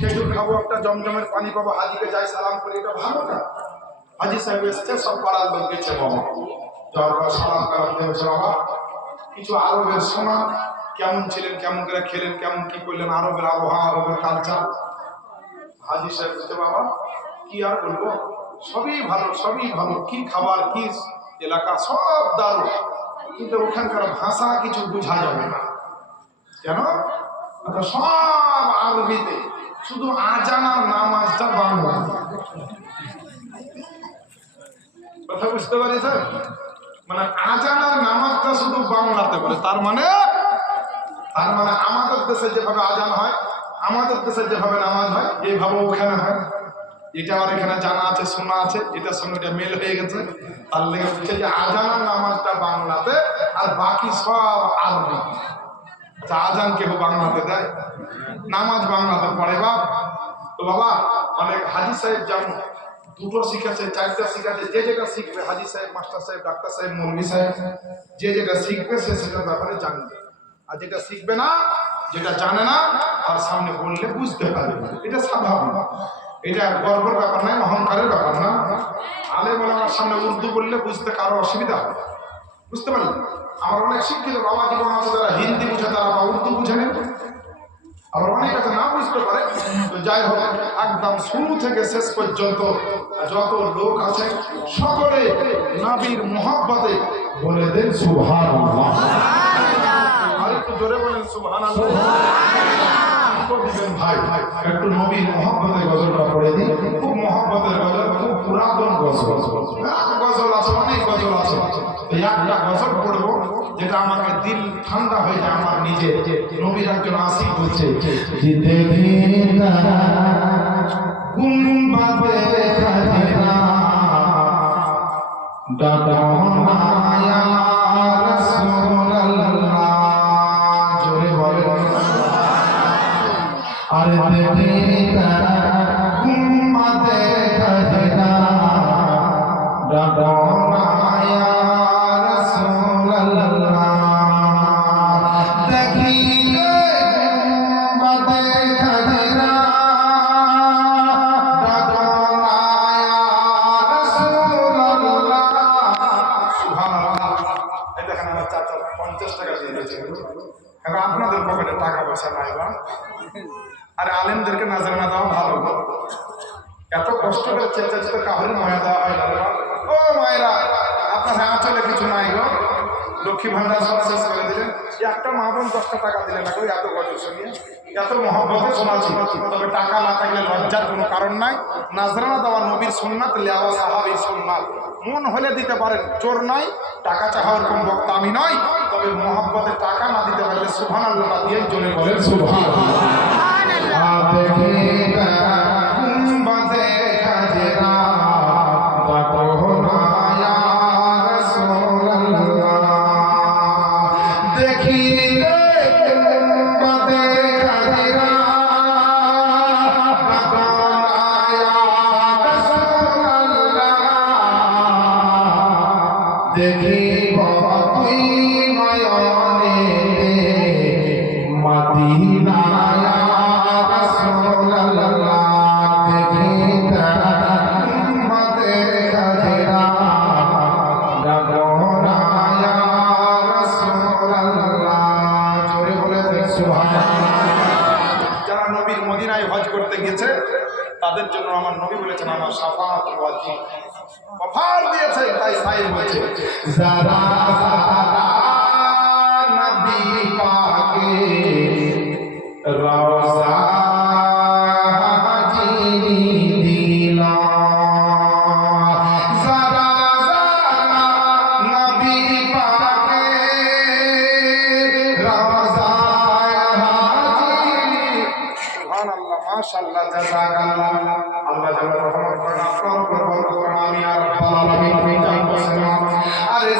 খেজুর খাবো, একটা জমজমের পানি পাবো, হাজিকে যাই সালাম করি, এটা ভালো না। হাজি সাহেব এসছে, সব পাড়ার লোক গেছে বাবা, যাওয়ার পর সালাম কালাম দিয়েছে বাবা। কিছু আরবের শোনা, কেমন ছিলেন, কেমন করে খেলেন, কেমন কি করলেন, আরবের আবহাওয়া, আরবের কালচার। হাজি সাহেব বলছে বাবা কি আর বলবো, সবই ভালো, সবই ভালো, কি খাবার, কি এলাকা, সব দারুণ, কিন্তু ওখানকার ভাষা কিছু বোঝা যাবে না। কেন? সব আরবিতে, শুধু আজান আর নামাজটা বাংলা। কথা বুঝতে পারছেন? মানে আজান আর নামাজটা শুধু বাংলাতে বলে। তার মানে আমাদের দেশে যেভাবে আজান হয়, আমাদের দেশে যেভাবে নামাজ হয়, এইভাবে ওখানে হয়। এটা আর এখানে জানা আছে, শোনা আছে, এটার সঙ্গে এটা মেল হয়ে গেছে। তার লেগে বলছে যে আজান আর নামাজটা বাংলাতে, আর বাকি সব আরবি। আচ্ছা, আজান কেউ বাংলাতে দেয়, নামাজ বাংলাতে পড়ে বাপ। তো বাবা অনেক হাজি সাহেব যেমন দুটো শিখেছে, চারটা শিখেছে, যে যেটা শিখবে, হাজি সাহেব, মাস্টার সাহেব, ডাক্তার সাহেব, মৌলভী সাহেব, যে যেটা শিখবে সে সেটার ব্যাপারে জানবে। আর যেটা শিখবে না, যেটা জানে না, তার সামনে বললে বুঝতে পারবে, এটা স্বাভাবিক। এটা গর্বের ব্যাপার নয়, অহংকারের ব্যাপার না। আলেম ওলামার সামনে উর্দু বললে বুঝতে কারো অসুবিধা হবে, বুঝতে পারলেন? আমার অনেক শিক্ষিত বাবা জীবন আছে, যারা হিন্দি বুঝে তারা বা উর্দু বুঝে নেন, আর অনেক আছে না বুঝতে পারে। তো যাই হোক, একদম শুরু থেকে শেষ পর্যন্ত যত লোক আছে সকলে নবীর মুহাব্বতে বলে দেন সুবহানাল্লাহ। আর একটু জোরে বলেন সুবহানাল্লাহ। ভাই একটু নবীর মুহাব্বতে গজলটা পড়ে দিই। খুব মুহাব্বতের গজল, খুব পুরাতন গজল। গজল আছে, অনেক গজল আছে। তো একটা গজল পড়বো যেটা আমাকে দিল ঠান্ডা হয়ে যায়। আমার নিজে নবীর একজন আশিক বলছে, গুম্বাদে খাজরা ডাকনা ইয়া রাসূলুল্লাহ। জোরে বলেন আরে দেখিনা গুম্বাদে খাজরা ডাকনা ইয়া রাসূলুল্লাহ। দেখিলে গুম্বাদে খাজরা ডাকনা ইয়া রাসূলুল্লাহ। সুবহানাল্লাহ। এই দেখেন আমার চাচা 50 টাকা দিয়ে দিয়েছে। এখন আপনাদের পকেটে টাকা পয়সা নাই বা, আরে আলেমদেরকে নাজরানা দেওয়া ভালো। এত কষ্ট করে চেঁচাচ্ছে, কাহুরি মায়া দেওয়া হয় না। ও মায়েরা, আপনার আঁচলে কিছু নাই গো, লক্ষ্মী ভান্ডার সব শেষ করে দিলেন, একটা মা বোন 10টা টাকা দিলেন না গো, এত বছর শুনিয়ে, এত মহব্বতে শোনাচ্ছি। তবে টাকা না থাকলে লজ্জার কোনো কারণ নাই। নাজরানা দেওয়া নবীর সুন্নাত, লেওয়া সাহাবীর সুন্নাত। মন হলে দিতে পারেন, জোর নাই। টাকা চাওয়া ওরকম বক্তা আমি নয়, তবে মহব্বতে টাকা না দিতে পারলে সুবহানাল্লাহ দিয়ে জোরে বলেন সুবহানাল্লাহ। দেখি মদিনা যারা নবীর মদিনায় হজ করতে গেছে তাদের জন্য আমার নবী বলেছেন আমার শাফাআত ওয়াজিব, অফার দিয়েছে। তাই সাইদ বলছে যারা নবী পাকে রওজা মাশাআল্লাহ, জাযাকাল্লাহ। আল্লাহ যেন রহমত করেন, আপনার উপর বরকত করেন। আমিন ইয়া রাব্বাল আলামিন। আরে